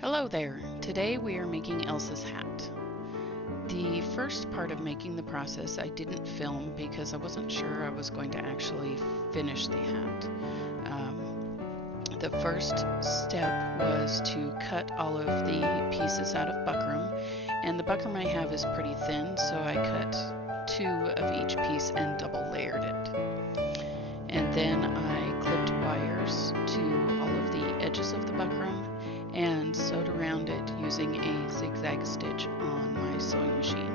Hello there! Today we are making Elsa's hat. The first part of making the process I didn't film because I wasn't sure I was going to actually finish the hat. The first step was to cut all of the pieces out of buckram, and the buckram I have is pretty thin, so I cut 2 of each piece and double layered it. And then I clipped wires to all of the edges of the buckram and sewed around it using a zigzag stitch on my sewing machine.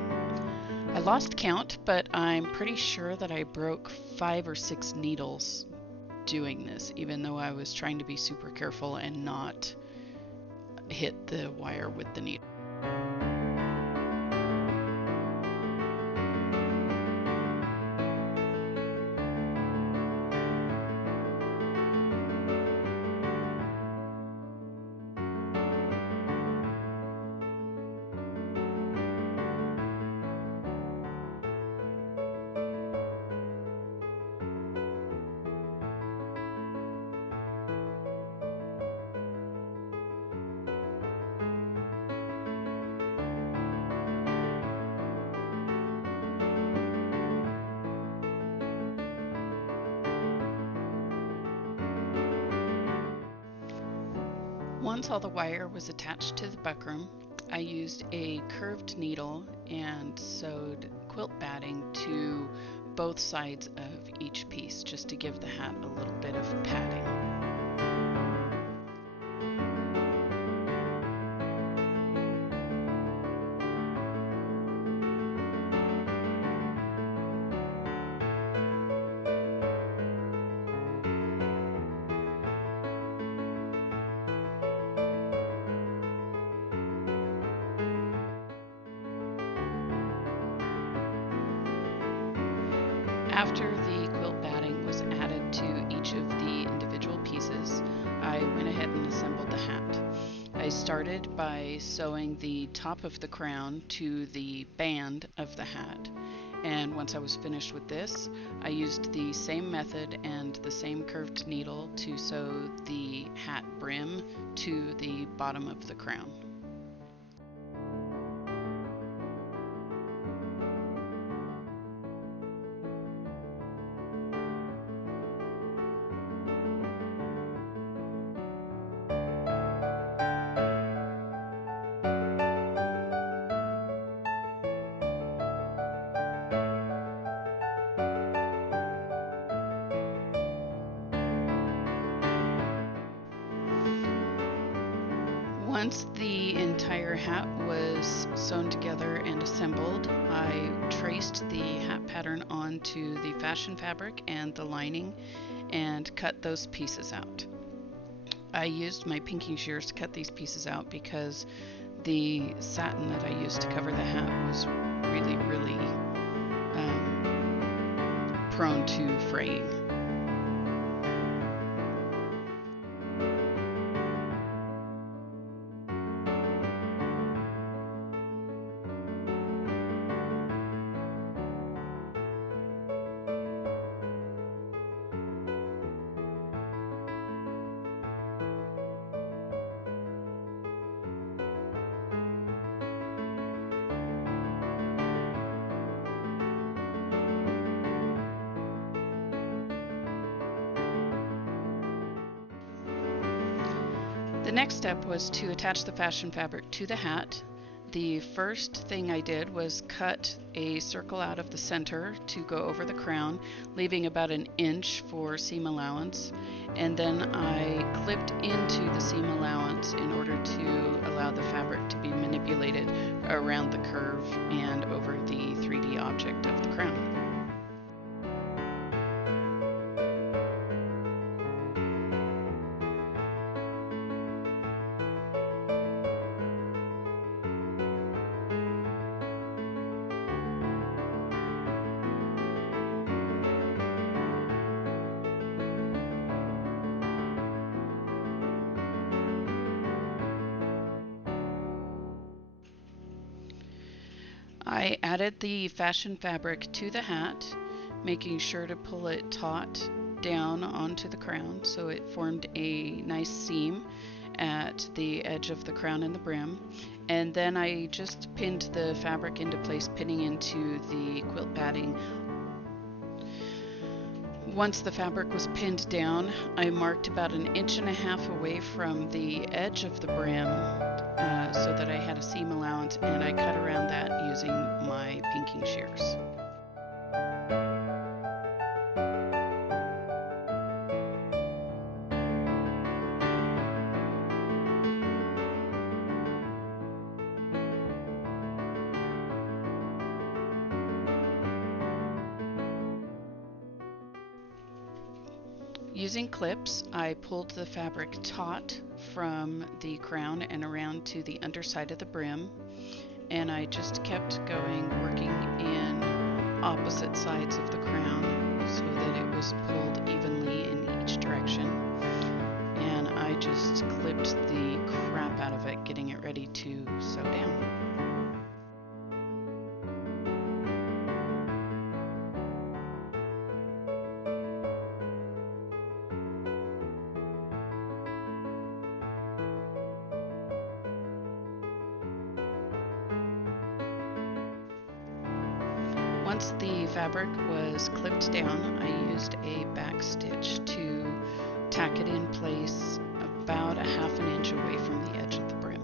I lost count, but I'm pretty sure that I broke 5 or 6 needles doing this, even though I was trying to be super careful and not hit the wire with the needle. Once all the wire was attached to the buckram, I used a curved needle and sewed quilt batting to both sides of each piece just to give the hat a little bit of padding. After the quilt batting was added to each of the individual pieces, I went ahead and assembled the hat. I started by sewing the top of the crown to the band of the hat, and once I was finished with this, I used the same method and the same curved needle to sew the hat brim to the bottom of the crown. Once the entire hat was sewn together and assembled, I traced the hat pattern onto the fashion fabric and the lining and cut those pieces out. I used my pinking shears to cut these pieces out because the satin that I used to cover the hat was really prone to fraying. The next step was to attach the fashion fabric to the hat. The first thing I did was cut a circle out of the center to go over the crown, leaving about an inch for seam allowance, and then I clipped into the seam allowance in order to allow the fabric to be manipulated around the curve and over the 3D object of the crown. I added the fashion fabric to the hat, making sure to pull it taut down onto the crown so it formed a nice seam, at the edge of the crown and the brim, and then I just pinned the fabric into place, pinning into the quilt batting. Once the fabric was pinned down, I marked about 1.5 inches away from the edge of the brim so that I had a seam allowance, and I cut around that using my pinking shears. Using clips, I pulled the fabric taut from the crown and around to the underside of the brim, and I just kept going, working in opposite sides of the crown so that it was pulled evenly in each direction. And I just clipped the crap out of it, getting it ready to sew down. Once the fabric was clipped down, I used a back stitch to tack it in place about 1/2 inch away from the edge of the brim.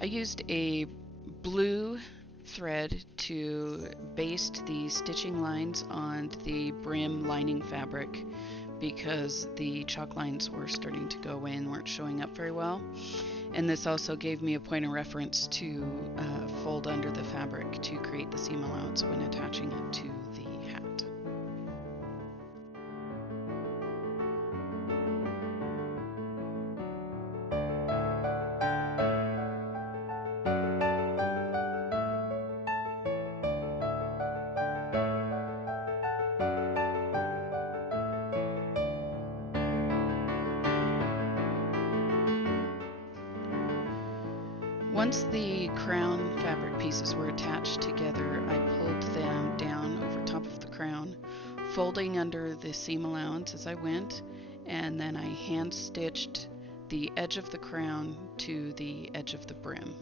I used a blue thread to baste the stitching lines on the brim lining fabric because the chalk lines were starting to go away and weren't showing up very well. And this also gave me a point of reference to fold under the fabric to create the seam allowance when attaching it to the hat. Once the crown fabric pieces were attached together, I pulled them down over top of the crown, folding under the seam allowance as I went, and then I hand stitched the edge of the crown to the edge of the brim.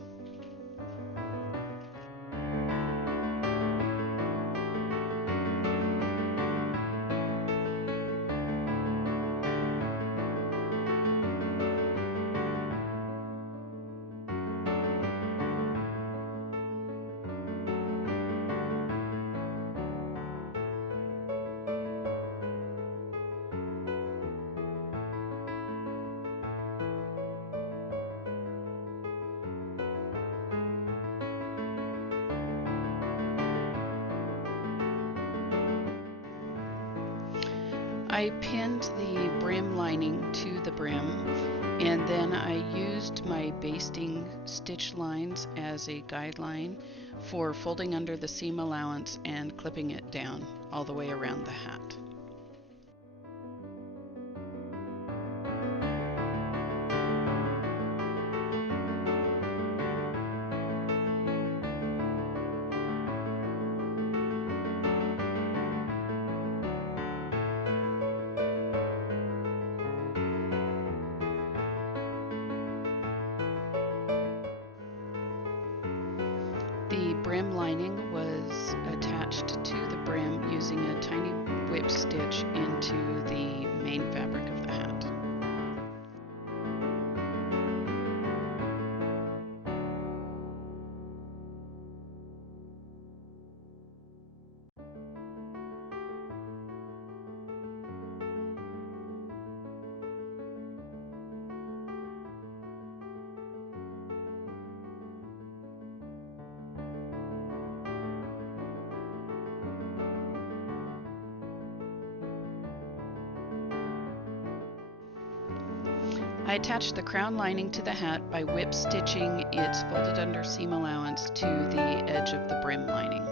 I pinned the brim lining to the brim, and then I used my basting stitch lines as a guideline for folding under the seam allowance and clipping it down all the way around the hat. The brim lining was attached to the brim using a tiny whip stitch into the main fabric of the hat. I attached the crown lining to the hat by whip stitching its folded under seam allowance to the edge of the brim lining.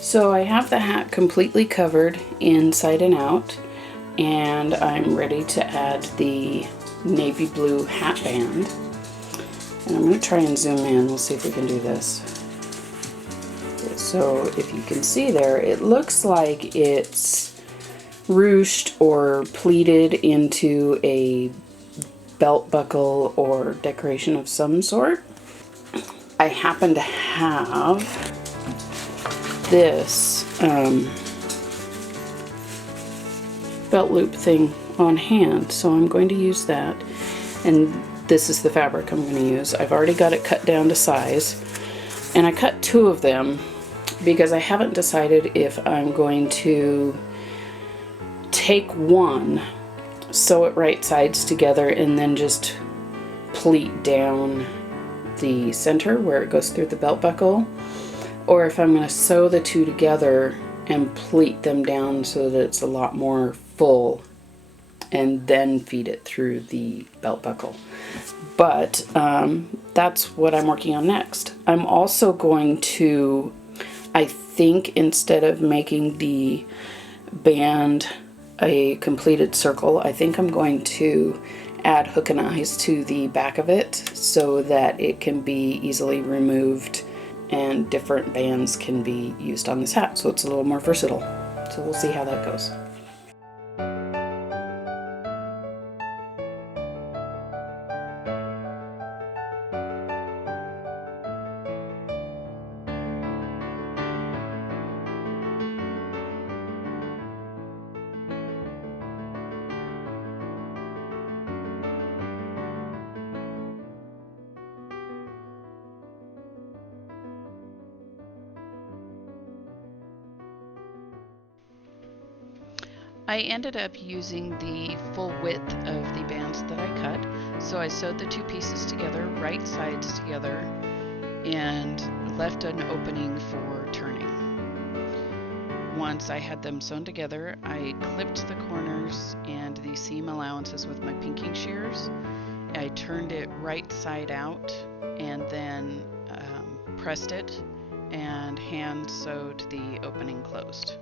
So I have the hat completely covered inside and out, and I'm ready to add the navy blue hat band. And I'm going to try and zoom in. We'll see if we can do this. So if you can see there, it looks like it's ruched or pleated into a belt buckle or decoration of some sort. I happen to have this belt loop thing on hand, so I'm going to use that, and this is the fabric I'm going to use. I've already got it cut down to size, and I cut 2 of them because I haven't decided if I'm going to take one, sew it right sides together, and then just pleat down the center where it goes through the belt buckle, or if I'm going to sew the 2 together and pleat them down so that it's a lot more full and then feed it through the belt buckle. But that's what I'm working on next. I'm also going to, I think instead of making the band a completed circle, I think I'm going to add hook and eyes to the back of it so that it can be easily removed and different bands can be used on this hat, so it's a little more versatile. So we'll see how that goes. I ended up using the full width of the bands that I cut, so I sewed the 2 pieces together, right sides together, and left an opening for turning. Once I had them sewn together, I clipped the corners and the seam allowances with my pinking shears. I turned it right side out and then pressed it and hand sewed the opening closed.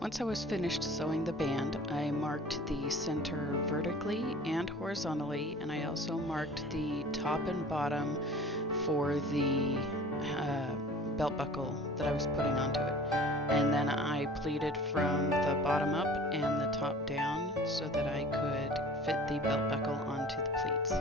Once I was finished sewing the band, I marked the center vertically and horizontally, and I also marked the top and bottom for the belt buckle that I was putting onto it. And then I pleated from the bottom up and the top down so that I could fit the belt buckle onto the pleats.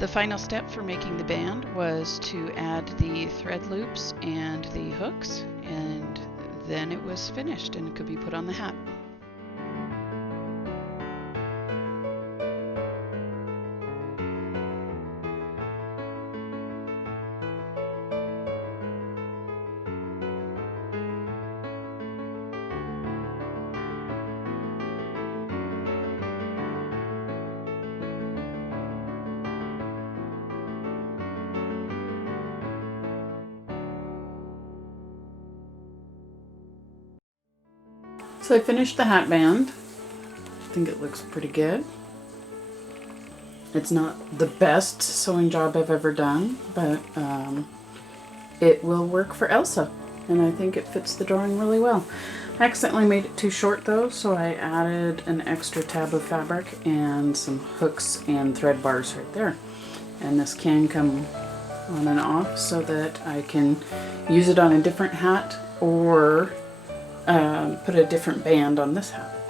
The final step for making the band was to add the thread loops and the hooks, and then it was finished and it could be put on the hat. So I finished the hat band. I think it looks pretty good. It's not the best sewing job I've ever done, but it will work for Elsa, and I think it fits the drawing really well. I accidentally made it too short though, so I added an extra tab of fabric and some hooks and thread bars right there. And this can come on and off so that I can use it on a different hat or put a different band on this hat.